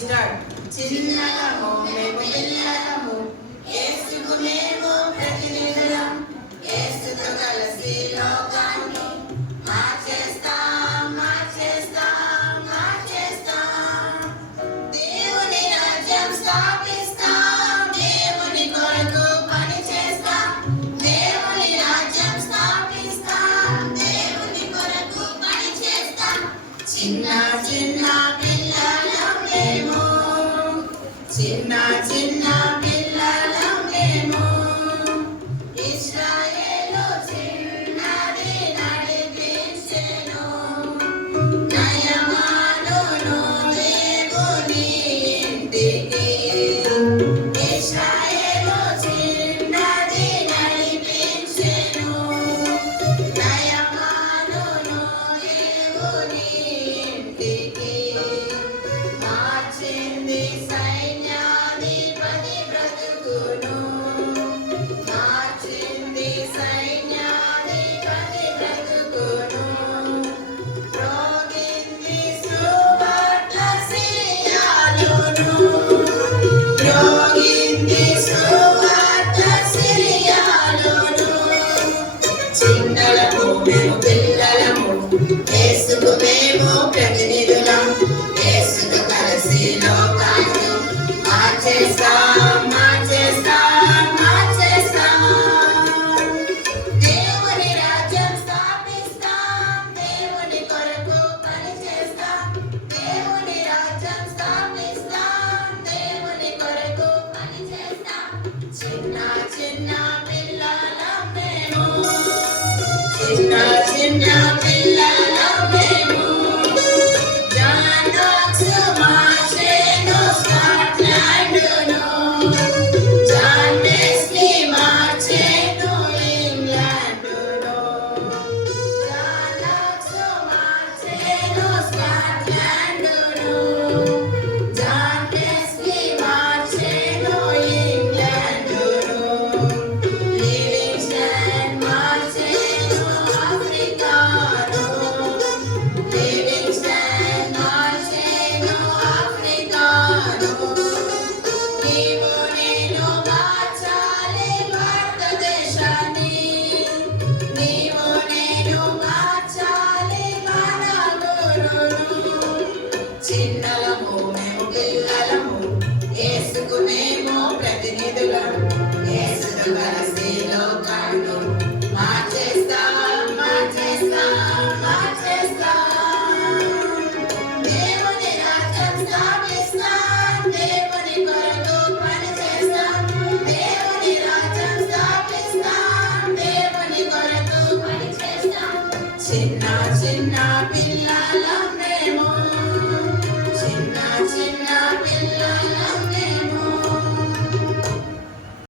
Start. చిన్నలము మేము పిల్లలము, యేసుకు మేము ప్రతినిధులం, యేసుతో కలిసి లోకాన్ని మార్చేస్తాం, మార్చేస్తాం, మార్చేస్తాం. దేవుని రాజ్యం స్థాపిస్తాం, దేవుని కొరకు పని చేస్తాం, దేవుని రాజ్యం స్థాపిస్తాం, దేవుని కొరకు పని చేస్తాం. చిన్న చిన్న పిల్లలం మేము, చిన్న చిన్న పిల్లలం మేము, ఇశ్రాయేలు చిన్నది నడిపించెను, నయమానును దేవుని ఇంటికి. ఇశ్రాయేలు చిన్నది నడిపించెను, నయమానును దేవుని ఇంటికి. మార్చింది సైన్యాధిపతి బ్రతుకును, మార్చింది సైన్యాధిపతి బ్రతుకును, మ్రోగింది సువార్త సిరియాలోను, మ్రోగింది సువార్త సిరియాలోను. చిన్నలము మేము పిల్లలము, యేసుకు మేము ప్రతినిధులం, యేసుతో కలిసి లోకాన్ని మార్చేస్తాం, మార్చేస్తాం, మార్చేస్తాం. దేవుని రాజ్యం స్థాపిస్తాం, దేవుని కొరకు పని చేస్తాం, దేవుని రాజ్యం స్థాపిస్తాం, దేవుని కొరకు పని చేస్తాం. చిన్న చిన్న పిల్లలం మేము, చిన్న చిన్న పిల్లలం మేము. జాన్ రాక్స్ మార్చెను స్కాట్లాండును, జాన్ వెస్లీ మార్చెను ఇంగ్లాండును, జాన్ రాక్స్ మార్చెను స్కాట్లాండును, జాన్ వెస్లీ మార్చెను ఇంగ్లాండును, లివింగ్స్టన్ మార్చెను ఆఫ్రికాను, లివింగ్స్టన్ మార్చెను ఆఫ్రికాను. నీవు నేను మార్చాలి భారతదేశాన్ని, నీవు నేను మార్చాలి మన గురును. చిన్నలము మేము పిల్లలము, యేసుకు మేము ప్రతినిధులం, యేసుతో కలిసి లోకాన్ని మార్చేస్తాం, మార్చేస్తాం, మార్చేస్తాం. దేవుని రాజ్యం స్థాపిస్తాం, దేవుని కొరకు పని చేస్తాం, దేవుని రాజ్యం స్థాపిస్తాం, దేవుని కొరకు పని చేస్తాం. చిన్న చిన్న పిల్ల